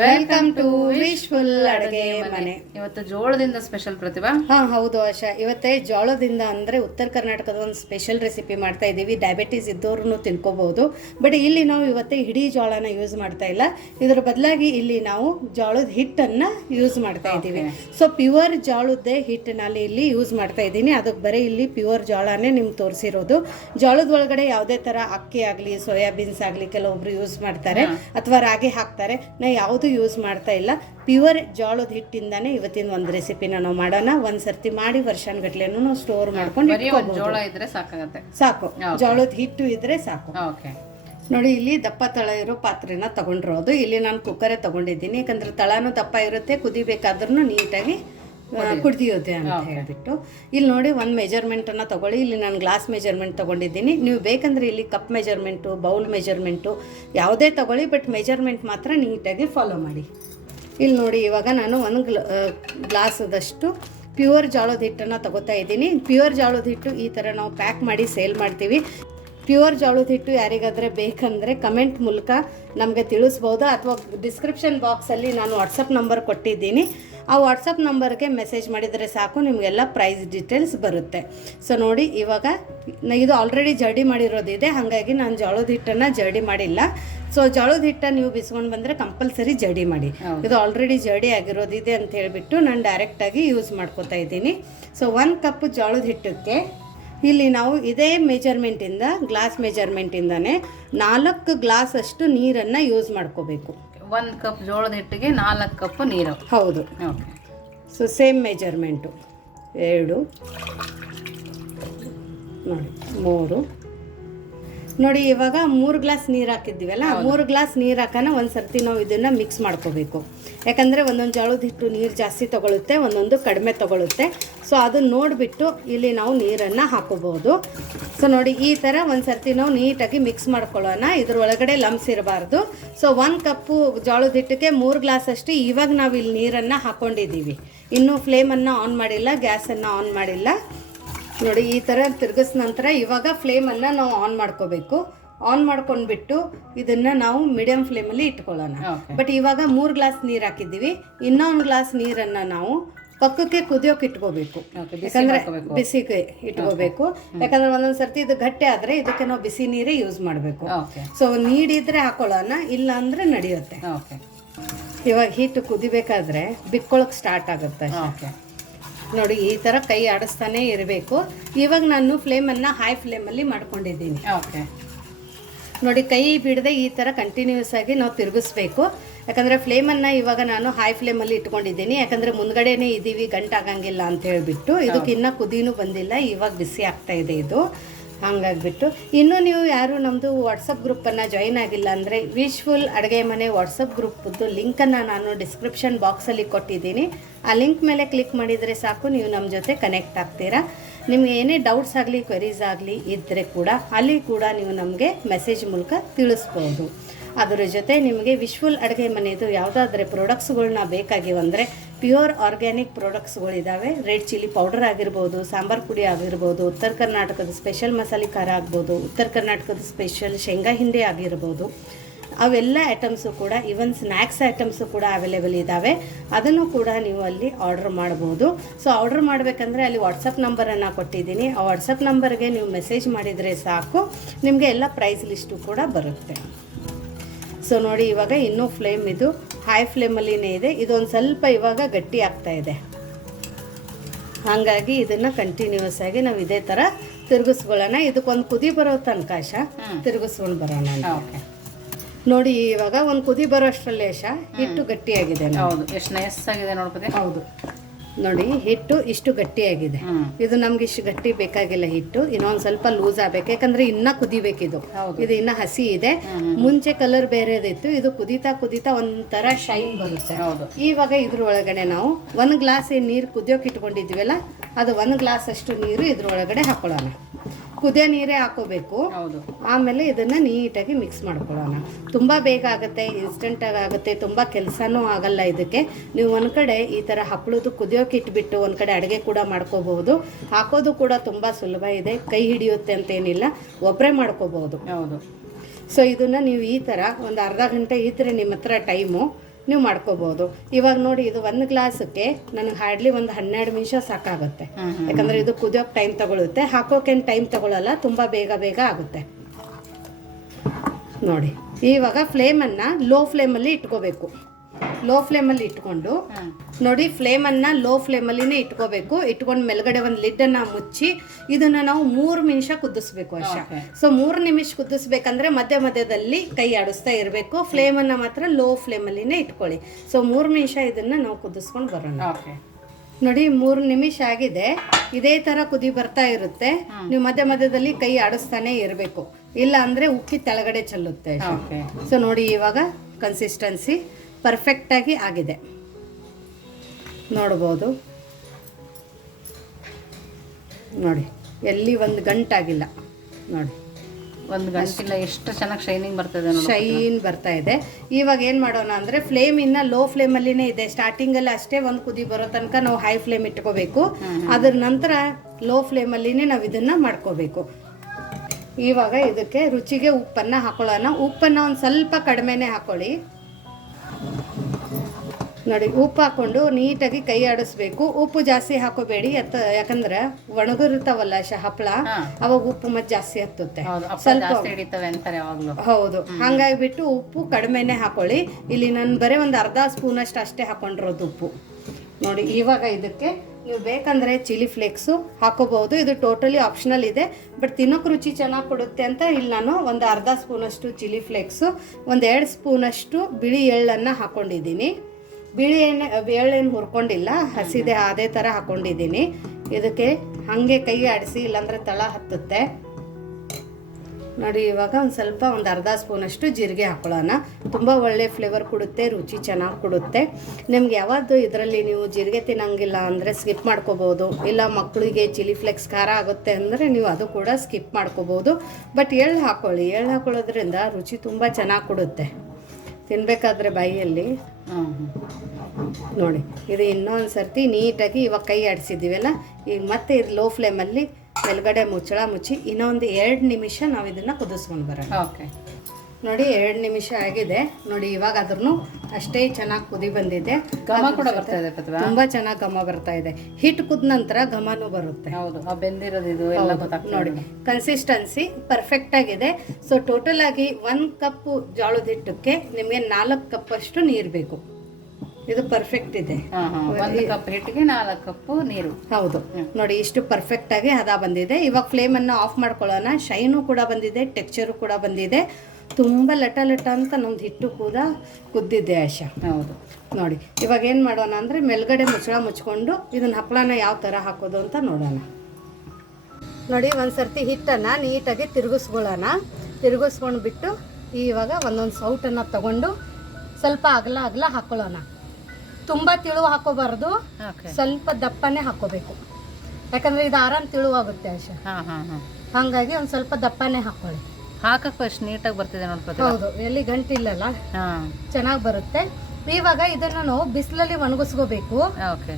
Welcome to wishful ಅಡುಗೆ ಮನೆ. ಇವತ್ತು ಜೋಳದಿಂದ ಸ್ಪೆಷಲ್ ಪ್ರತಿಭಾ? ಹಾ ಹೌದು ಆಶಾ. ಇವತ್ತೇ ಜೋಳದಿಂದ ಅಂದ್ರೆ ಉತ್ತರ ಕರ್ನಾಟಕದ ಒಂದು ಸ್ಪೆಷಲ್ ರೆಸಿಪಿ ಮಾಡ್ತಾ ಇದ್ದೀವಿ. ಡಯಾಬಿಟೀಸ್ ಇದ್ದವ್ರು ತಿನ್ಕೋಬಹುದು. ಬಟ್ ಇಲ್ಲಿ ನಾವು ಇವತ್ತೇ ಇಡೀ ಜೋಳನ ಯೂಸ್ ಮಾಡ್ತಾ ಇಲ್ಲ. ಇದರ ಬದಲಾಗಿ ಇಲ್ಲಿ ನಾವು ಜೋಳದ ಹಿಟ್ಟನ್ನ ಯೂಸ್ ಮಾಡ್ತಾ ಇದ್ದೀವಿ. ಸೊ ಪ್ಯೂರ್ ಜೋಳದ್ದೇ ಹಿಟ್ಟಿನಲ್ಲಿ ಇಲ್ಲಿ ಯೂಸ್ ಮಾಡ್ತಾ ಇದ್ದೀನಿ. ಅದಕ್ಕೆ ಬರೀ ಇಲ್ಲಿ ಪ್ಯೂರ್ ಜೋಳನೇ ನಿಮ್ಗೆ ತೋರಿಸಿರೋದು. ಜೋಳದ ಒಳಗಡೆ ಯಾವುದೇ ತರ ಅಕ್ಕಿ ಆಗಲಿ ಸೋಯಾಬೀನ್ಸ್ ಆಗಲಿ ಕೆಲವೊಬ್ರು ಯೂಸ್ ಮಾಡ್ತಾರೆ. ಅಥವಾ ರಾಗಿ ಹಾಕ್ತಾರೆ. ನಾ ಯಾವುದು ಯೂಸ್ ಮಾಡ್ತಾ ಇಲ್ಲ. ಪ್ಯೂರ್ ಜೋಳದ ಹಿಟ್ಟಿಂದಾನೆ ಇವತ್ತಿನ ಒಂದು ರೆಸಿಪಿನ ನಾವು ಮಾಡೋಣ. ಒಂದ್ ಸರ್ತಿ ಮಾಡಿ ವರ್ಷಾನ್ಗಟ್ಲೆನೂ ನಾವು ಸ್ಟೋರ್ ಮಾಡ್ಕೊಂಡು ಜೋಳ ಇದ್ರೆ ಸಾಕಾಗತ್ತೆ. ಸಾಕು. ಜೋಳದ ಹಿಟ್ಟು ಇದ್ರೆ ಸಾಕು. ನೋಡಿ ಇಲ್ಲಿ ದಪ್ಪ ತಳ ಇರೋ ಪಾತ್ರೆನ ತಗೊಂಡಿರೋದು. ಇಲ್ಲಿ ನಾನು ಕುಕ್ಕರೇ ತಗೊಂಡಿದ್ದೀನಿ. ಯಾಕಂದ್ರೆ ತಳನೂ ದಪ್ಪ ಇರುತ್ತೆ. ಕುದಿಬೇಕಾದ್ರೂ ನೀಟಾಗಿ ಕುದಿಯುತ್ತೆ ಅಂತ ಹೇಳ್ಬಿಟ್ಟು. ಇಲ್ಲಿ ನೋಡಿ ಒಂದು ಮೆಜರ್ಮೆಂಟನ್ನು ತಗೊಳ್ಳಿ. ಇಲ್ಲಿ ನಾನು ಗ್ಲಾಸ್ ಮೆಜರ್ಮೆಂಟ್ ತಗೊಂಡಿದ್ದೀನಿ. ನೀವು ಬೇಕಂದ್ರೆ ಇಲ್ಲಿ ಕಪ್ ಮೆಜರ್ಮೆಂಟು ಬೌಲ್ ಮೆಜರ್ಮೆಂಟು ಯಾವುದೇ ತಗೊಳ್ಳಿ ಬಟ್ ಮೆಜರ್ಮೆಂಟ್ ಮಾತ್ರ ನೀಟಾಗಿ ಫಾಲೋ ಮಾಡಿ. ಇಲ್ಲಿ ನೋಡಿ ಇವಾಗ ನಾನು ಒಂದು ಗ್ಲ ಗ್ಲಾಸದಷ್ಟು ಪ್ಯೂರ್ ಜೋಳದ ಹಿಟ್ಟನ್ನು ತಗೋತಾ ಇದ್ದೀನಿ. ಪ್ಯೂರ್ ಜೋಳದ ಹಿಟ್ಟು ಈ ಥರ ನಾವು ಪ್ಯಾಕ್ ಮಾಡಿ ಸೇಲ್ ಮಾಡ್ತೀವಿ. ಪ್ಯೂರ್ ಜೋಳದ ಹಿಟ್ಟು ಯಾರಿಗಾದರೆ ಬೇಕಂದರೆ ಕಮೆಂಟ್ ಮೂಲಕ ನಮಗೆ ತಿಳಿಸ್ಬೋದು ಅಥವಾ ಡಿಸ್ಕ್ರಿಪ್ಷನ್ ಬಾಕ್ಸಲ್ಲಿ ನಾನು ವಾಟ್ಸಪ್ ನಂಬರ್ ಕೊಟ್ಟಿದ್ದೀನಿ. ಆ ವಾಟ್ಸಪ್ ನಂಬರ್ಗೆ ಮೆಸೇಜ್ ಮಾಡಿದರೆ ಸಾಕು ನಿಮಗೆಲ್ಲ ಪ್ರೈಸ್ ಡೀಟೇಲ್ಸ್ ಬರುತ್ತೆ. ಸೊ ನೋಡಿ ಇವಾಗ ಇದು ಆಲ್ರೆಡಿ ಜರ್ಡಿ ಮಾಡಿರೋದಿದೆ ಹಾಗಾಗಿ ನಾನು ಜೋಳದ ಹಿಟ್ಟನ್ನು ಜರ್ಡಿ ಮಾಡಿಲ್ಲ. ಸೊ ಜೋಳದ ಹಿಟ್ಟನ್ನು ನೀವು ಬಿಸ್ಕೊಂಡು ಬಂದರೆ ಕಂಪಲ್ಸರಿ ಜಡಿ ಮಾಡಿ. ಇದು ಆಲ್ರೆಡಿ ಜಡಿ ಆಗಿರೋದಿದೆ ಅಂತ ಹೇಳಿಬಿಟ್ಟು ನಾನು ಡೈರೆಕ್ಟಾಗಿ ಯೂಸ್ ಮಾಡ್ಕೋತಾ ಇದ್ದೀನಿ. ಸೊ ಒಂದು ಕಪ್ ಜೋಳದ ಹಿಟ್ಟಕ್ಕೆ ಇಲ್ಲಿ ನಾವು ಇದೇ ಮೆಜರ್ಮೆಂಟಿಂದ ಗ್ಲಾಸ್ ಮೆಜರ್ಮೆಂಟಿಂದನೇ ನಾಲ್ಕು ಗ್ಲಾಸ್ ಅಷ್ಟು ನೀರನ್ನು ಯೂಸ್ ಮಾಡ್ಕೋಬೇಕು. ಒಂದು ಕಪ್ ಜೋಳದ ಹಿಟ್ಟಿಗೆ ನಾಲ್ಕು ಕಪ್ ನೀರು. ಹೌದು. ಸೊ ಸೇಮ್ ಮೆಜರ್ಮೆಂಟು ಎರಡು. ನೋಡಿ ಮೂರು. ನೋಡಿ ಇವಾಗ ಮೂರು ಗ್ಲಾಸ್ ನೀರು ಹಾಕಿದ್ದೀವಲ್ಲ ಮೂರು ಗ್ಲಾಸ್ ನೀರು ಹಾಕೋಣ ಒಂದು ಸರ್ತಿ ನಾವು ಇದನ್ನು ಮಿಕ್ಸ್ ಮಾಡ್ಕೋಬೇಕು. ಯಾಕಂದರೆ ಒಂದೊಂದು ಜೋಳದ ಹಿಟ್ಟು ನೀರು ಜಾಸ್ತಿ ತಗೊಳುತ್ತೆ ಒಂದೊಂದು ಕಡಿಮೆ ತಗೊಳುತ್ತೆ. ಸೊ ಅದನ್ನ ನೋಡಿಬಿಟ್ಟು ಇಲ್ಲಿ ನಾವು ನೀರನ್ನು ಹಾಕೋಬಹುದು. ಸೊ ನೋಡಿ ಈ ಥರ ಒಂದು ಸರ್ತಿ ನಾವು ನೀಟಾಗಿ ಮಿಕ್ಸ್ ಮಾಡ್ಕೊಳ್ಳೋಣ. ಇದ್ರ ಒಳಗಡೆ ಲಮ್ಸ್ ಇರಬಾರ್ದು. ಸೊ ಒಂದು ಕಪ್ಪು ಜೋಳದ ಹಿಟ್ಟಿಗೆ ಮೂರು ಗ್ಲಾಸ್ ಅಷ್ಟು ಇವಾಗ ನಾವು ಇಲ್ಲಿ ನೀರನ್ನು ಹಾಕ್ಕೊಂಡಿದ್ದೀವಿ ಇನ್ನೂ ಫ್ಲೇಮನ್ನು ಆನ್ ಮಾಡಿಲ್ಲ ಗ್ಯಾಸನ್ನು ಆನ್ ಮಾಡಿಲ್ಲ. ನೋಡಿ ಈ ಥರ ತಿರ್ಗಿಸ್ ನಂತರ ಇವಾಗ ಫ್ಲೇಮನ್ನು ನಾವು ಆನ್ ಮಾಡ್ಕೋಬೇಕು. ಆನ್ ಮಾಡ್ಕೊಂಡ್ಬಿಟ್ಟು ಇದನ್ನು ನಾವು ಮೀಡಿಯಮ್ ಫ್ಲೇಮಲ್ಲಿ ಇಟ್ಕೊಳ್ಳೋಣ. ಬಟ್ ಇವಾಗ ಮೂರು ಗ್ಲಾಸ್ ನೀರು ಹಾಕಿದ್ದೀವಿ. ಇನ್ನೊಂದು ಗ್ಲಾಸ್ ನೀರನ್ನು ನಾವು ಪಕ್ಕಕ್ಕೆ ಕುದಿಯೋಕೆ ಇಟ್ಕೋಬೇಕು. ಯಾಕಂದರೆ ಬಿಸಿ ಯಾಕಂದ್ರೆ ಬಿಸಿಗೆ ಇಟ್ಕೋಬೇಕು. ಯಾಕಂದ್ರೆ ಒಂದೊಂದು ಸರ್ತಿ ಇದು ಗಟ್ಟಿ ಆದ್ರೆ ಇದಕ್ಕೆ ನಾವು ಬಿಸಿ ನೀರೇ ಯೂಸ್ ಮಾಡಬೇಕು. ಸೊ ನೀಡಿದ್ರೆ ಹಾಕೊಳ್ಳೋಣ ಇಲ್ಲ ಅಂದರೆ ನಡೆಯುತ್ತೆ ಇವಾಗ ಹಿಟ್ಟು ಕುದಿಬೇಕಾದ್ರೆ ಬಿಕ್ಕೊಳಕ್ ಸ್ಟಾರ್ಟ್ ಆಗುತ್ತೆ ನೋಡಿ ಈ ಥರ ಕೈ ಆಡಿಸ್ತಾನೆ ಇರಬೇಕು. ಇವಾಗ ನಾನು ಫ್ಲೇಮನ್ನು ಹೈ ಫ್ಲೇಮಲ್ಲಿ ಮಾಡ್ಕೊಂಡಿದ್ದೀನಿ. ಓಕೆ. ನೋಡಿ ಕೈ ಬಿಡದೆ ಈ ಥರ ಕಂಟಿನ್ಯೂಸ್ ಆಗಿ ನಾವು ತಿರುಗಿಸ್ಬೇಕು. ಯಾಕಂದರೆ ಫ್ಲೇಮನ್ನು ಇವಾಗ ನಾನು ಹೈ ಫ್ಲೇಮಲ್ಲಿ ಇಟ್ಕೊಂಡಿದ್ದೀನಿ. ಯಾಕಂದರೆ ಮುಂದ್ಗಡೆನೇ ಇದ್ದೀವಿ ಗಂಟಾಗಂಗಿಲ್ಲ ಅಂತ ಹೇಳ್ಬಿಟ್ಟು. ಇದಕ್ಕೆ ಇನ್ನೂ ಕುದಿನೂ ಬಂದಿಲ್ಲ. ಇವಾಗ ಬಿಸಿ ಆಗ್ತಾ ಇದೆ ಇದು. ಹಂಗಾಗ್ಬಿಟ್ಟು. ಇನ್ನೂ ನೀವು ಯಾರು ನಮ್ಮದು ವಾಟ್ಸಪ್ ಗ್ರೂಪನ್ನು ಜಾಯಿನ್ ಆಗಿಲ್ಲ ಅಂದರೆ ವಿಶ್ಫುಲ್ ಅಡುಗೆ ಮನೆ ವಾಟ್ಸಪ್ ಗ್ರೂಪ್ದು ಲಿಂಕನ್ನು ನಾನು ಡಿಸ್ಕ್ರಿಪ್ಷನ್ ಬಾಕ್ಸಲ್ಲಿ ಕೊಟ್ಟಿದ್ದೀನಿ. ಆ ಲಿಂಕ್ ಮೇಲೆ ಕ್ಲಿಕ್ ಮಾಡಿದರೆ ಸಾಕು, ನೀವು ನಮ್ಮ ಜೊತೆ ಕನೆಕ್ಟ್ ಆಗ್ತೀರಾ. ನಿಮಗೆ ಏನೇ ಡೌಟ್ಸ್ ಆಗಲಿ ಕ್ವೆರೀಸ್ ಆಗಲಿ ಇದ್ದರೆ ಕೂಡ ಅಲ್ಲಿ ಕೂಡ ನೀವು ನಮಗೆ ಮೆಸೇಜ್ ಮೂಲಕ ತಿಳಿಸ್ಬೋದು. ಅದರ ಜೊತೆ ನಿಮಗೆ ವಿಶ್ವಲ್ ಅಡುಗೆ ಮನೆಯದು ಯಾವುದಾದ್ರೆ ಪ್ರಾಡಕ್ಟ್ಸ್ಗಳನ್ನ ಬೇಕಾಗಿವೆ ಅಂದರೆ ಪ್ಯೂರ್ ಆರ್ಗ್ಯಾನಿಕ್ ಪ್ರಾಡಕ್ಟ್ಸ್ಗಳಿದ್ದಾವೆ ರೆಡ್ ಚಿಲ್ಲಿ ಪೌಡರ್ ಆಗಿರ್ಬೋದು, ಸಾಂಬಾರ್ ಪುಡಿ ಆಗಿರ್ಬೋದು, ಉತ್ತರ ಕರ್ನಾಟಕದ ಸ್ಪೆಷಲ್ ಮಸಾಲೆ ಖಾರ ಆಗ್ಬೋದು, ಉತ್ತರ ಕರ್ನಾಟಕದ ಸ್ಪೆಷಲ್ ಶೇಂಗಾ ಹಿಂಡಿ ಆಗಿರ್ಬೋದು. ಅವೆಲ್ಲ ಐಟಮ್ಸು ಕೂಡ ಈವನ್ ಸ್ನ್ಯಾಕ್ಸ್ ಐಟಮ್ಸು ಕೂಡ ಅವೈಲೇಬಲ್ ಇದ್ದಾವೆ ಅದನ್ನು ಕೂಡ ನೀವು ಅಲ್ಲಿ ಆರ್ಡರ್ ಮಾಡ್ಬೋದು. ಸೊ ಆರ್ಡರ್ ಮಾಡಬೇಕಂದ್ರೆ ಅಲ್ಲಿ ವಾಟ್ಸಪ್ ನಂಬರನ್ನು ಕೊಟ್ಟಿದ್ದೀನಿ. ಆ ವಾಟ್ಸಪ್ ನಂಬರ್ಗೆ ನೀವು ಮೆಸೇಜ್ ಮಾಡಿದರೆ ಸಾಕು. ನಿಮಗೆ ಎಲ್ಲ ಪ್ರೈಸ್ ಲಿಸ್ಟು ಕೂಡ ಬರುತ್ತೆ. ಸೊ ನೋಡಿ ಇವಾಗ ಇನ್ನೂ ಫ್ಲೇಮ್ ಇದು ಹೈ ಫ್ಲೇಮಲ್ಲಿನೇ ಇದೆ. ಇದೊಂದು ಸ್ವಲ್ಪ ಇವಾಗ ಗಟ್ಟಿ ಆಗ್ತಾ ಇದೆ. ಹಾಗಾಗಿ ಇದನ್ನು ಕಂಟಿನ್ಯೂಸ್ ಆಗಿ ನಾವು ಇದೇ ಥರ ತಿರುಗಿಸ್ಕೊಳ್ಳೋಣ. ಇದಕ್ಕೊಂದು ಕುದಿ ಬರೋ ತನಕ ಆಶಾ? ತಿರುಗಿಸ್ಕೊಂಡು ಬರೋಣ ಓಕೆ. ನೋಡಿ ಇವಾಗ ಒಂದು ಕುದಿ ಬರೋ ಅಷ್ಟರಲ್ಲಿ ಆಶಾ? ಹಿಟ್ಟು ಗಟ್ಟಿಯಾಗಿದೆ ಹೌದು ಎಷ್ಟು ನಯಸ್ಸಾಗಿದೆ ನೋಡ್ಬೋದು ಹೌದು. ನೋಡಿ ಹಿಟ್ಟು ಇಷ್ಟು ಗಟ್ಟಿಯಾಗಿದೆ. ಇದು ನಮ್ಗೆ ಇಷ್ಟು ಗಟ್ಟಿ ಬೇಕಾಗಿಲ್ಲ ಹಿಟ್ಟು. ಇನ್ನೊಂದ್ ಸ್ವಲ್ಪ ಲೂಸ್ ಆಗ್ಬೇಕು. ಯಾಕಂದ್ರೆ ಇನ್ನ ಕುದಿಬೇಕಿದು. ಇದು ಇನ್ನ ಹಸಿ ಇದೆ. ಮುಂಚೆ ಕಲರ್ ಬೇರೆದಿತ್ತು. ಇದು ಕುದೀತಾ ಕುದೀತಾ ಒಂಥರ ಶೈನ್ ಬರುತ್ತೆ. ಇವಾಗ ಇದ್ರ ಒಳಗಡೆ ನಾವು ಒಂದ್ ಗ್ಲಾಸ್ ನೀರು ಕುದಿಯೋಕೆ ಇಟ್ಕೊಂಡಿದ್ವಲ್ಲ ಅದು ಒಂದ್ ಗ್ಲಾಸ್ ಅಷ್ಟು ನೀರು ಇದ್ರ ಒಳಗಡೆ ಹಾಕೊಳ್ಳೋಣ. ಕುದಿಯೋ ನೀರೇ ಹಾಕೋಬೇಕು. ಆಮೇಲೆ ಇದನ್ನು ನೀಟಾಗಿ ಮಿಕ್ಸ್ ಮಾಡ್ಕೊಳ್ಳೋಣ. ತುಂಬ ಬೇಗ ಆಗುತ್ತೆ ಇನ್ಸ್ಟೆಂಟಾಗಿ ಆಗುತ್ತೆ ತುಂಬ ಕೆಲಸನೂ ಆಗಲ್ಲ ಇದಕ್ಕೆ. ನೀವು ಒಂದು ಕಡೆ ಈ ಥರ ಹಪ್ಪಳದು ಕುದಿಯೋಕೆ ಇಟ್ಬಿಟ್ಟು ಒಂದು ಕಡೆ ಅಡುಗೆ ಕೂಡ ಮಾಡ್ಕೋಬಹುದು. ಹಾಕೋದು ಕೂಡ ತುಂಬ ಸುಲಭ ಇದೆ. ಕೈ ಹಿಡಿಯುತ್ತೆ ಅಂತೇನಿಲ್ಲ ಒಬ್ಬರೇ ಮಾಡ್ಕೋಬಹುದು. ಹೌದು. ಸೊ ಇದನ್ನು ನೀವು ಈ ಥರ ಒಂದು ಅರ್ಧ ಗಂಟೆ ಇದ್ದರೆ ನಿಮ್ಮ ಹತ್ರ ಟೈಮು ನೀವು ಮಾಡ್ಕೋಬೋದು. ಇವಾಗ ನೋಡಿ ಇದು ಒಂದು ಗ್ಲಾಸಕ್ಕೆ ನನಗೆ ಹಾರ್ಡ್ಲಿ ಒಂದು ಹನ್ನೆರಡು ನಿಮಿಷ ಸಾಕಾಗುತ್ತೆ. ಯಾಕಂದರೆ ಇದು ಕುದಿಯೋಕೆ ಟೈಮ್ ತಗೊಳುತ್ತೆ. ಹಾಕೋಕೆ ಟೈಮ್ ತಗೊಳ್ಳಲ್ಲ ತುಂಬ ಬೇಗ ಬೇಗ ಆಗುತ್ತೆ. ನೋಡಿ ಇವಾಗ ಫ್ಲೇಮನ್ನು ಲೋ ಫ್ಲೇಮಲ್ಲಿ ಇಟ್ಕೋಬೇಕು. ಲೋ ಫ್ಲೇಮಲ್ಲಿ ಇಟ್ಕೊಂಡು ನೋಡಿ ಫ್ಲೇಮನ್ನು ಲೋ ಫ್ಲೇಮಲ್ಲಿನೇ ಇಟ್ಕೋಬೇಕು. ಇಟ್ಕೊಂಡು ಮೇಲ್ಗಡೆ ಒಂದು ಲಿಡ್ಡನ್ನು ಮುಚ್ಚಿ ಇದನ್ನು ನಾವು ಮೂರು ನಿಮಿಷ ಕುದಿಸ್ಬೇಕು ಅಷ್ಟೇ. ಸೊ ಮೂರು ನಿಮಿಷ ಕುದಿಸ್ಬೇಕಂದ್ರೆ ಮಧ್ಯ ಮಧ್ಯದಲ್ಲಿ ಕೈ ಆಡಿಸ್ತಾ ಇರಬೇಕು. ಫ್ಲೇಮನ್ನು ಮಾತ್ರ ಲೋ ಫ್ಲೇಮಲ್ಲಿನೇ ಇಟ್ಕೊಳ್ಳಿ. ಸೊ ಮೂರು ನಿಮಿಷ ಇದನ್ನು ನಾವು ಕುದಿಸ್ಕೊಂಡು ಬರೋಣ. ನೋಡಿ ಮೂರು ನಿಮಿಷ ಆಗಿದೆ. ಇದೇ ಥರ ಕುದಿ ಬರ್ತಾ ಇರುತ್ತೆ. ನೀವು ಮಧ್ಯ ಮಧ್ಯದಲ್ಲಿ ಕೈ ಆಡಿಸ್ತಾನೆ ಇರಬೇಕು. ಇಲ್ಲ ಅಂದರೆ ಉಕ್ಕಿ ತೆಳಗಡೆ ಚೆಲ್ಲುತ್ತೆ. ಸೊ ನೋಡಿ ಇವಾಗ ಕನ್ಸಿಸ್ಟೆನ್ಸಿ ಪರ್ಫೆಕ್ಟಾಗಿ ಆಗಿದೆ. ನೋಡ್ಬೋದು. ನೋಡಿ ಎಲ್ಲಿ ಒಂದು ಗಂಟಾಗಿಲ್ಲ ನೋಡಿ. ಒಂದು ಗಂಟಿಲ್ಲ ಎಷ್ಟು ಚೆನ್ನಾಗಿ ಶೈನಿಂಗ್ ಬರ್ತದೆ ಶೈನ್ ಬರ್ತಾ ಇದೆ. ಇವಾಗ ಏನು ಮಾಡೋಣ ಅಂದರೆ ಫ್ಲೇಮ್ ಇನ್ನ ಲೋ ಫ್ಲೇಮಲ್ಲಿನೇ ಇದೆ. ಸ್ಟಾರ್ಟಿಂಗಲ್ಲಿ ಅಷ್ಟೇ ಒಂದು ಕುದಿ ಬರೋ ತನಕ ನಾವು ಹೈ ಫ್ಲೇಮ್ ಇಟ್ಕೋಬೇಕು. ಅದ್ರ ನಂತರ ಲೋ ಫ್ಲೇಮಲ್ಲಿನೇ ನಾವು ಇದನ್ನು ಮಾಡ್ಕೋಬೇಕು. ಇವಾಗ ಇದಕ್ಕೆ ರುಚಿಗೆ ಉಪ್ಪನ್ನು ಹಾಕೊಳ್ಳೋಣ. ಉಪ್ಪನ್ನು ಒಂದು ಸ್ವಲ್ಪ ಕಡಿಮೆನೇ ಹಾಕೊಳ್ಳಿ. ನೋಡಿ ಉಪ್ಪು ಹಾಕೊಂಡು ನೀಟಾಗಿ ಕೈ ಆಡಿಸ್ಬೇಕು. ಉಪ್ಪು ಜಾಸ್ತಿ ಹಾಕೋಬೇಡಿ ಅತ್ತ ಯಾಕಂದ್ರೆ ಒಣಗಿರ್ತಾವಲ್ಲ ಶ ಹಪ್ಪಳ ಅವಾಗ ಉಪ್ಪು ಮತ್ತೆ ಜಾಸ್ತಿ ಹತ್ತುತ್ತೆ. ಸ್ವಲ್ಪ ಹೌದು ಹಂಗಾಗಿಬಿಟ್ಟು ಉಪ್ಪು ಕಡಿಮೆನೆ ಹಾಕೊಳ್ಳಿ. ಇಲ್ಲಿ ನಾನು ಬರೀ ಒಂದು ಅರ್ಧ ಸ್ಪೂನ್ ಅಷ್ಟು ಅಷ್ಟೇ ಹಾಕೊಂಡಿರೋದು ಉಪ್ಪು. ನೋಡಿ ಇವಾಗ ಇದಕ್ಕೆ ನೀವು ಬೇಕಂದ್ರೆ ಚಿಲ್ಲಿ ಫ್ಲೇಕ್ಸು ಹಾಕೋಬಹುದು. ಇದು ಟೋಟಲಿ ಆಪ್ಷನಲ್ ಇದೆ. ಬಟ್ ತಿನ್ನೋಕೆ ರುಚಿ ಚೆನ್ನಾಗಿ ಕೊಡುತ್ತೆ ಅಂತ ಇಲ್ಲಿ ನಾನು ಒಂದು ಅರ್ಧ ಸ್ಪೂನಷ್ಟು ಚಿಲ್ಲಿ ಫ್ಲೇಕ್ಸು ಒಂದು ಎರಡು ಸ್ಪೂನಷ್ಟು ಬಿಳಿ ಎಳ್ಳನ್ನು ಹಾಕೊಂಡಿದ್ದೀನಿ. ಬಿಳಿ ಎಣ್ಣೆ ಎಳ್ಳೇನು ಹುರ್ಕೊಂಡಿಲ್ಲ, ಹಸಿದೆ ಅದೇ ಥರ ಹಾಕೊಂಡಿದ್ದೀನಿ. ಇದಕ್ಕೆ ಹಾಗೆ ಕೈ ಆಡಿಸಿ, ಇಲ್ಲಾಂದ್ರೆ ತಳ ಹತ್ತುತ್ತೆ. ನೋಡಿ, ಇವಾಗ ಒಂದು ಸ್ವಲ್ಪ ಒಂದು ಅರ್ಧ ಸ್ಪೂನಷ್ಟು ಜೀರಿಗೆ ಹಾಕೊಳ್ಳೋಣ. ತುಂಬ ಒಳ್ಳೆ ಫ್ಲೇವರ್ ಕೊಡುತ್ತೆ, ರುಚಿ ಚೆನ್ನಾಗಿ ಕೊಡುತ್ತೆ. ನಿಮ್ಗೆ ಯಾವತ್ತು ಇದರಲ್ಲಿ ನೀವು ಜೀರಿಗೆ ತಿನ್ನಂಗಿಲ್ಲ ಅಂದರೆ ಸ್ಕಿಪ್ ಮಾಡ್ಕೋಬೋದು. ಇಲ್ಲ ಮಕ್ಕಳಿಗೆ ಚಿಲ್ಲಿ ಫ್ಲೆಕ್ಸ್ ಖಾರ ಆಗುತ್ತೆ ಅಂದರೆ ನೀವು ಅದು ಕೂಡ ಸ್ಕಿಪ್ ಮಾಡ್ಕೋಬೋದು. ಬಟ್ ಎಳ್ಳು ಹಾಕ್ಕೊಳ್ಳಿ ಎಳ್ಳು ಹಾಕೊಳ್ಳೋದ್ರಿಂದ ರುಚಿ ತುಂಬ ಚೆನ್ನಾಗಿ ಕೊಡುತ್ತೆ. ತಿನ್ನಬೇಕಾದ್ರೆ ಬಾಯಿಯಲ್ಲಿ. ನೋಡಿ ಇದು ಇನ್ನೊಂದು ಸರ್ತಿ ನೀಟಾಗಿ ಇವಾಗ ಕೈ ಆಡಿಸಿದ್ದೀವಲ್ಲ? ಈಗ ಮತ್ತೆ ಇದು ಲೋ ಫ್ಲೇಮಲ್ಲಿ ಮೇಲ್ಗಡೆ ಮುಚ್ಚಳ ಮುಚ್ಚಿ ಇನ್ನೊಂದು ಎರಡು ನಿಮಿಷ ನಾವು ಇದನ್ನು ಕುದಿಸ್ಕೊಂಡು ಬರೋಣ. ಓಕೆ ನೋಡಿ ಎರಡು ನಿಮಿಷ ಆಗಿದೆ. ನೋಡಿ ಇವಾಗ ಅದ್ರೂ ಅಷ್ಟೇ ಚೆನ್ನಾಗಿ ಕುದಿ ಬಂದಿದೆ. ಘಮ ಕೂಡ ಬರ್ತಾ ಇದೆ ಪ್ರತಿಭಾ ತುಂಬ ಚೆನ್ನಾಗಿ ಘಮ ಬರ್ತಾ ಇದೆ. ಹಿಟ್ಟು ಕುದ ನಂತರ ಘಮನೂ ಬರುತ್ತೆ. ಹೌದು ಆ ಬೆಂದಿರೋದು ಇದು ಎಲ್ಲ ಗೊತ್ತಾಗ್ತದೆ ನೋಡಿ. ಕನ್ಸಿಸ್ಟೆನ್ಸಿ ಪರ್ಫೆಕ್ಟ್ ಆಗಿದೆ. ಸೊ ಟೋಟಲ್ ಆಗಿ ಒಂದು ಕಪ್ಪು ಜೋಳದ ಹಿಟ್ಟಕ್ಕೆ ನಿಮಗೆ ನಾಲ್ಕು ಕಪ್ ಅಷ್ಟು ನೀರು ಬೇಕು. ಇದು ಪರ್ಫೆಕ್ಟ್ ಇದೆ. ಒಂದು ಕಪ್ ಹಿಟ್ಟಿಗೆ ನಾಲ್ಕು ಕಪ್ಪು ನೀರು. ಹೌದು. ನೋಡಿ ಇಷ್ಟು ಪರ್ಫೆಕ್ಟ್ ಆಗಿ ಹದ ಬಂದಿದೆ. ಇವಾಗ ಫ್ಲೇಮ್ ಅನ್ನು ಆಫ್ ಮಾಡ್ಕೊಳ್ಳೋಣ. ಶೈನು ಕೂಡ ಬಂದಿದೆ ಟೆಕ್ಸ್ಚರು ಕೂಡ ಬಂದಿದೆ. ತುಂಬ ಲಟ ಲಟ ಅಂತ ನಮ್ದು ಹಿಟ್ಟು ಕೂಡ ಕುದ್ದಿದ್ದೆ ಆಶಾ. ಹೌದು. ನೋಡಿ ಇವಾಗ ಏನು ಮಾಡೋಣ ಅಂದರೆ ಮೇಲ್ಗಡೆ ಮುಚ್ಚಳ ಮುಚ್ಕೊಂಡು ಇದನ್ನ ಹಪ್ಪಳನ ಯಾವ ಥರ ಹಾಕೋದು ಅಂತ ನೋಡೋಣ. ನೋಡಿ ಒಂದು ಸರ್ತಿ ಹಿಟ್ಟನ್ನು ನೀಟಾಗಿ ತಿರುಗಿಸ್ಕೊಳ್ಳೋಣ. ತಿರುಗಿಸ್ಕೊಂಡು ಬಿಟ್ಟು ಇವಾಗ ಒಂದೊಂದು ಸೌಟನ್ನು ತಗೊಂಡು ಸ್ವಲ್ಪ ಅಗಲ ಅಗಲ ಹಾಕೊಳ್ಳೋಣ. ತುಂಬ ತಿಳುವು ಹಾಕೋಬಾರ್ದು. ಸ್ವಲ್ಪ ದಪ್ಪನೇ ಹಾಕೋಬೇಕು. ಯಾಕಂದ್ರೆ ಇದು ಆರಾಮ್ ತಿಳುವಾಗುತ್ತೆ ಆಶಾ. ಹಾಂ ಹಾಂ ಹಾಂ. ಹಾಗಾಗಿ ಒಂದು ಸ್ವಲ್ಪ ದಪ್ಪನೇ ಹಾಕೊಳ್ಳಿ. ಹಾಕಕ್ಕೆ ಫಸ್ಟ್ ನೀಟಾಗಿ ಬರ್ತಿದೆ ನೋಡ್ಕೊತೀವಿ ಹೌದು ಎಲ್ಲಿ ಗಂಟಿಲ್ಲಲ್ಲ? ಹಾಂ. ಚೆನ್ನಾಗಿ ಬರುತ್ತೆ. ಇವಾಗ ಇದನ್ನ ನಾವು ಬಿಸಿಲಲ್ಲಿ ಒಣಗಿಸ್ಕೋಬೇಕು. ಓಕೆ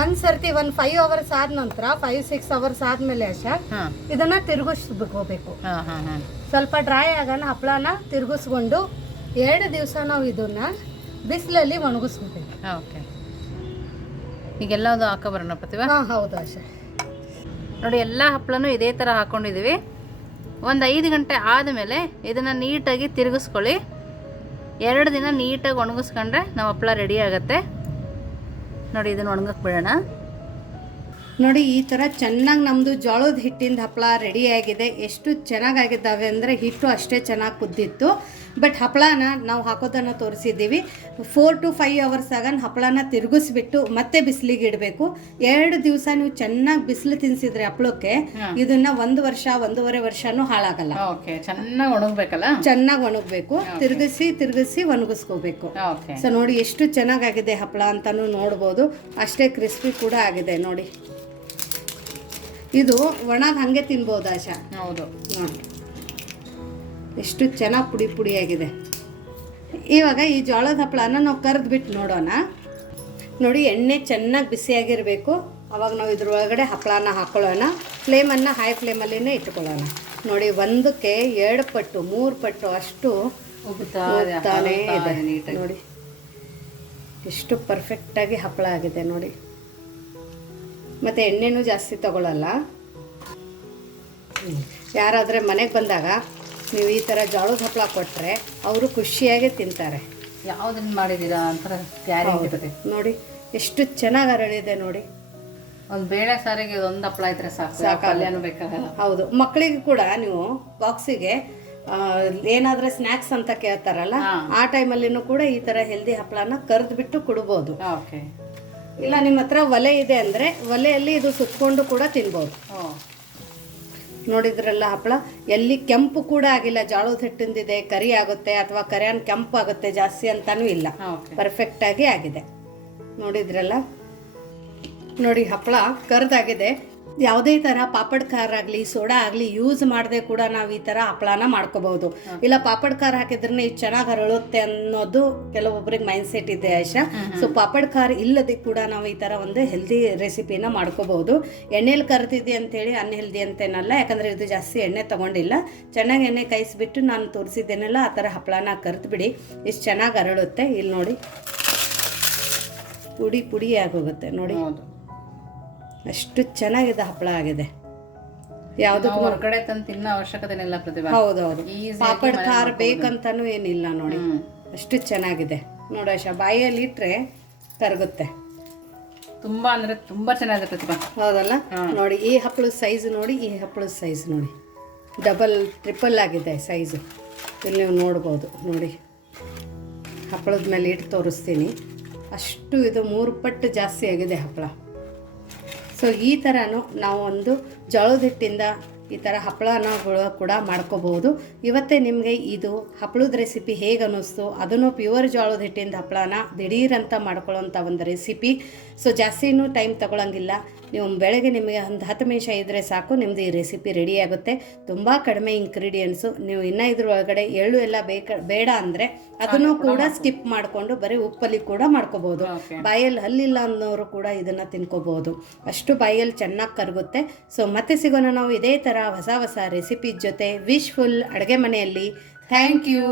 ಒಂದ್ ಸರ್ತಿ ಒಂದ್ ಫೈವ್ ಅವರ್ಸ್ ಆದ ನಂತರ ಫೈವ್ ಸಿಕ್ಸ್ ಅವರ್ಸ್ ಆದ್ಮೇಲೆ ಅಷ್ಟ ಇದನ್ನ ತಿರುಗಿಸ್ಬೇಕು ಸ್ವಲ್ಪ ಡ್ರೈ ಆಗೋಣ ಹಪ್ಪಳನ ತಿರುಗಿಸ್ಕೊಂಡು ಎರಡು ದಿವಸ ನಾವು ಇದನ್ನ ಬಿಸಿಲಲ್ಲಿ ಒಣಗಿಸ್ಕೋಬೇಕು. ಓಕೆ ಈಗೆಲ್ಲದು ಹಾಕೋ ಬರೋಣ ಪ್ರತಿಭಾ? ಹಾ ಹೌದು ಅಶ. ನೋಡಿ ಎಲ್ಲ ಹಪ್ಪಳನೂ ಇದೇ ಥರ ಹಾಕ್ಕೊಂಡಿದ್ದೀವಿ ಒಂದು ಐದು ಗಂಟೆ ಆದಮೇಲೆ ಇದನ್ನು ನೀಟಾಗಿ ತಿರುಗಿಸ್ಕೊಳ್ಳಿ. ಎರಡು ದಿನ ನೀಟಾಗಿ ಒಣಗಿಸ್ಕೊಂಡ್ರೆ ನಮ್ಮ ಹಪ್ಪಳ ರೆಡಿ ಆಗುತ್ತೆ. ನೋಡಿ, ಇದನ್ನು ಒಣಗಕ್ಕೆ ಬಿಡೋಣ. ನೋಡಿ ಈ ಥರ ಚೆನ್ನಾಗಿ ನಮ್ಮದು ಜೋಳದ ಹಿಟ್ಟಿಂದ ಹಪ್ಪಳ ರೆಡಿ ಆಗಿದೆ. ಎಷ್ಟು ಚೆನ್ನಾಗಾಗಿದ್ದಾವೆ ಅಂದರೆ ಹಿಟ್ಟು ಅಷ್ಟೇ ಚೆನ್ನಾಗಿ ಕುದ್ದಿತ್ತು. ಬಟ್ ಹಪ್ಪಳನ ನಾವು ಹಾಕೋದನ್ನು ತೋರಿಸಿದ್ದೀವಿ. ಫೋರ್ ಟು ಫೈವ್ ಅವರ್ಸ್ ಆಗ ಹಪ್ಪಳನ ತಿರುಗಿಸ್ಬಿಟ್ಟು ಮತ್ತೆ ಬಿಸಿಲಿಗೆ ಇಡಬೇಕು. ಎರಡು ದಿವಸ ನೀವು ಚೆನ್ನಾಗಿ ಬಿಸಿಲು ತಿನ್ಸಿದ್ರೆ ಹಪ್ಪಳಕ್ಕೆ ಇದನ್ನ ಒಂದು ವರ್ಷ ಒಂದೂವರೆ ವರ್ಷನೂ ಹಾಳಾಗಲ್ಲ. ಓಕೆ ಚೆನ್ನಾಗಿ ಒಣಗಬೇಕಲ್ಲ? ಚೆನ್ನಾಗಿ ಒಣಗಬೇಕು. ತಿರುಗಿಸಿ ತಿರುಗಿಸಿ ಒಣಗಿಸ್ಕೋಬೇಕು. ಸೊ ನೋಡಿ ಎಷ್ಟು ಚೆನ್ನಾಗಾಗಿದೆ ಹಪ್ಪಳ ಅಂತಾನು ನೋಡ್ಬೋದು. ಅಷ್ಟೇ ಕ್ರಿಸ್ಪಿ ಕೂಡ ಆಗಿದೆ ನೋಡಿ. ಇದು ಒಣದ ಹಾಗೆ ತಿನ್ಬೋದು ಆಶಾ? ಹೌದು. ನೋಡಿ. ಎಷ್ಟು ಚೆನ್ನಾಗಿ ಪುಡಿ ಪುಡಿಯಾಗಿದೆ. ಇವಾಗ ಈ ಜೋಳದ ಹಪ್ಪಳನ ನಾವು ಕರೆದ್ಬಿಟ್ಟು ನೋಡೋಣ. ನೋಡಿ ಎಣ್ಣೆ ಚೆನ್ನಾಗಿ ಬಿಸಿಯಾಗಿರಬೇಕು. ಅವಾಗ ನಾವು ಇದ್ರೊಳಗಡೆ ಹಪ್ಪಳನ ಹಾಕೊಳ್ಳೋಣ. ಫ್ಲೇಮನ್ನು ಹೈ ಫ್ಲೇಮಲ್ಲಿನೇ ಇಟ್ಕೊಳ್ಳೋಣ. ನೋಡಿ ಒಂದಕ್ಕೆ ಎರಡು ಪಟ್ಟು ಮೂರು ಪಟ್ಟು ಅಷ್ಟು ಇದೆ. ನೋಡಿ ಎಷ್ಟು ಪರ್ಫೆಕ್ಟಾಗಿ ಹಪ್ಪಳ ಆಗಿದೆ ನೋಡಿ. ಮತ್ತು ಎಣ್ಣೆನೂ ಜಾಸ್ತಿ ತಗೊಳ್ಳಲ್ಲ. ಯಾರಾದರೆ ಮನೆಗೆ ಬಂದಾಗ ನೀವು ಈ ಥರ ಜೋಳದ ಹಪ್ಪಳ ಕೊಟ್ಟರೆ ಅವರು ಖುಷಿಯಾಗಿ ತಿಂತಾರೆ. ಯಾವ್ದನ್ನ ಮಾಡಿದ್ದೀರಾ ಅಂತ ನೋಡಿ ಎಷ್ಟು ಚೆನ್ನಾಗಿ ಅರಳಿದೆ ನೋಡಿ. ಒಂದು ಬೇಳೆ ಸಾರಿಗೆ ಒಂದು ಹಪ್ಪಳ ಇದ್ರೆ ಸಾಕು. ಸಾಕು ಬೇಕಾಗಲ್ಲ. ಹೌದು. ಮಕ್ಕಳಿಗೆ ಕೂಡ ನೀವು ಬಾಕ್ಸಿಗೆ ಏನಾದ್ರೆ ಸ್ನ್ಯಾಕ್ಸ್ ಅಂತ ಕೇಳ್ತಾರಲ್ಲ. ಆ ಟೈಮಲ್ಲಿನೂ ಕೂಡ ಈ ತರ ಹೆಲ್ದಿ ಹಪ್ಪಳನ ಕರ್ದು ಬಿಟ್ಟು ಕೊಡ್ಬೋದು. ಓಕೆ. ಇಲ್ಲ ನಿಮ್ಮ ಹತ್ರ ಒಲೆ ಇದೆ ಅಂದರೆ ಒಲೆಯಲ್ಲಿ ಇದು ಸುತ್ಕೊಂಡು ಕೂಡ ತಿನ್ಬೋದು. ನೋಡಿದ್ರಲ್ಲ ಹಪ್ಪಳ? ಎಲ್ಲಿ ಕೆಂಪು ಕೂಡ ಆಗಿಲ್ಲ ಜೋಳದ ಹಿಟ್ಟಿಂದಿದೆ ಕರಿ ಆಗುತ್ತೆ ಅಥವಾ ಕರಿಯನ್ ಕೆಂಪು ಆಗುತ್ತೆ ಜಾಸ್ತಿ ಅಂತಾನೂ ಇಲ್ಲ. ಪರ್ಫೆಕ್ಟ್ ಆಗಿ ಆಗಿದೆ. ನೋಡಿದ್ರಲ್ಲ? ನೋಡಿ ಹಪ್ಪಳ ಕರ್ದಾಗಿದೆ. ಯಾವುದೇ ಥರ ಪಾಪಡ್ ಖಾರ ಆಗಲಿ ಸೋಡಾ ಆಗಲಿ ಯೂಸ್ ಮಾಡದೆ ಕೂಡ ನಾವು ಈ ಥರ ಹಪ್ಪಳನ ಮಾಡ್ಕೋಬಹುದು. ಇಲ್ಲ ಪಾಪಡ್ ಖಾರ ಹಾಕಿದ್ರೆ ಇದು ಚೆನ್ನಾಗಿ ಅರಳುತ್ತೆ ಅನ್ನೋದು ಕೆಲವೊಬ್ಬರಿಗೆ ಮೈಂಡ್ ಸೆಟ್ ಇದೆ ಆಯ್ಷಾ ಸೊ ಪಾಪಡ್ ಖಾರ ಇಲ್ಲದೆ ಕೂಡ ನಾವು ಈ ಥರ ಒಂದು ಹೆಲ್ದಿ ರೆಸಿಪಿನ ಮಾಡ್ಕೋಬಹುದು. ಎಣ್ಣೆಲಿ ಕರ್ದಿದೆ ಅಂತೇಳಿ ಅನ್ಹೆಲ್ದಿ ಅಂತೇನಲ್ಲ ಯಾಕಂದರೆ ಇದು ಜಾಸ್ತಿ ಎಣ್ಣೆ ತಗೊಂಡಿಲ್ಲ. ಚೆನ್ನಾಗಿ ಎಣ್ಣೆ ಕಾಯಿಸಿಬಿಟ್ಟು ನಾನು ತೋರಿಸಿದ್ದೇನೆಲ್ಲ ಆ ಥರ ಹಪ್ಪಳನ ಕರೆದ್ಬಿಡಿ. ಇಷ್ಟು ಚೆನ್ನಾಗಿ ಅರಳುತ್ತೆ ಇಲ್ಲಿ ನೋಡಿ. ಪುಡಿ ಪುಡಿ ಆಗೋಗುತ್ತೆ. ನೋಡಿ. ಅಷ್ಟು ಚೆನ್ನಾಗಿದೆ ಹಪ್ಪಳ ಆಗಿದೆ. ಯಾವುದು ಯಾವುದಕ್ಕೂ ಹೊರಗಡೆ ತಂದು ತಿನ್ನೋ ಅವಶ್ಯಕತೆ ಇಲ್ಲ ಪ್ರತಿಭಾ ಹೌದೌದು ಪಾಪಡ್ ಖಾರ ಬೇಕಂತಾನು ಏನಿಲ್ಲ ನೋಡಿ. ಅಷ್ಟು ಚೆನ್ನಾಗಿದೆ. ನೋಡ ಬಾಯಲ್ಲಿ ಇಟ್ಟರೆ ಕರಗುತ್ತೆ. ತುಂಬಾ ಅಂದ್ರೆ ತುಂಬಾ ಚೆನ್ನಾಗಿದೆ ಪ್ರತಿಭಾ. ಹೌದಲ್ಲ? ನೋಡಿ ಈ ಹಪ್ಪಳದ ಸೈಜ್ ನೋಡಿ ಈ ಹಪ್ಪಳದ ಸೈಜ್ ನೋಡಿ. ಡಬಲ್ ಟ್ರಿಪಲ್ ಆಗಿದೆ ಸೈಜು ಇಲ್ಲಿ ನೀವು ನೋಡ್ಬೋದು ನೋಡಿ. ಹಪ್ಪಳದ ಮೇಲೆ ಇಟ್ಟು ತೋರಿಸ್ತೀನಿ. ಅಷ್ಟು ಇದು ಮೂರು ಪಟ್ಟು ಜಾಸ್ತಿ ಆಗಿದೆ ಹಪ್ಪಳ. ಸೊ ಈ ಥರನೂ ನಾವು ಒಂದು ಜೋಳದ ಹಿಟ್ಟಿಂದ ಈ ಥರ ಹಪ್ಪಳನ ಕೂಡ ಮಾಡ್ಕೋಬಹುದು. ಇವತ್ತೇ ನಿಮಗೆ ಇದು ಹಪ್ಪಳದ ರೆಸಿಪಿ ಹೇಗೆ ಅನ್ನಿಸ್ತು, ಅದನ್ನು ಪ್ಯೂರ್ ಜೋಳದ ಹಿಟ್ಟಿಂದ ಹಪ್ಪಳನ ದಿಢೀರಂತ ಮಾಡ್ಕೊಳ್ಳೋಂಥ ಒಂದು ರೆಸಿಪಿ ಸೊ ಜಾಸ್ತಿನೂ ಟೈಮ್ ತಗೊಳಂಗಿಲ್ಲ. ನೀವು ಬೆಳಗ್ಗೆ ನಿಮಗೆ ಒಂದು ಹತ್ತು ನಿಮಿಷ ಇದ್ದರೆ ಸಾಕು ನಿಮ್ಮದು ಈ ರೆಸಿಪಿ ರೆಡಿ ಆಗುತ್ತೆ. ತುಂಬ ಕಡಿಮೆ ಇಂಗ್ರೀಡಿಯೆಂಟ್ಸು ನೀವು ಇನ್ನೂ ಇದ್ರೊಳಗಡೆ ಎಳ್ಳು ಎಲ್ಲ ಬೇಕ ಬೇಡ ಅಂದರೆ ಅದನ್ನು ಕೂಡ ಸ್ಕಿಪ್ ಮಾಡಿಕೊಂಡು ಬರೀ ಉಪ್ಪಲ್ಲಿ ಕೂಡ ಮಾಡ್ಕೋಬೋದು. ಬಾಯಲ್ಲಿ ಹಲ್ಲಿಲ್ಲ ಅನ್ನೋರು ಕೂಡ ಇದನ್ನು ತಿನ್ಕೋಬೋದು. ಅಷ್ಟು ಬಾಯಲ್ಲಿ ಚೆನ್ನಾಗಿ ಕರಗುತ್ತೆ. ಸೊ ಮತ್ತೆ ಸಿಗೋಣ ನಾವು ಇದೇ ಥರ ಹೊಸ ಹೊಸ ರೆಸಿಪಿ ಜೊತೆ. ವಿಶ್ಫುಲ್ ಅಡುಗೆ ಮನೆಯಲ್ಲಿ. Thank you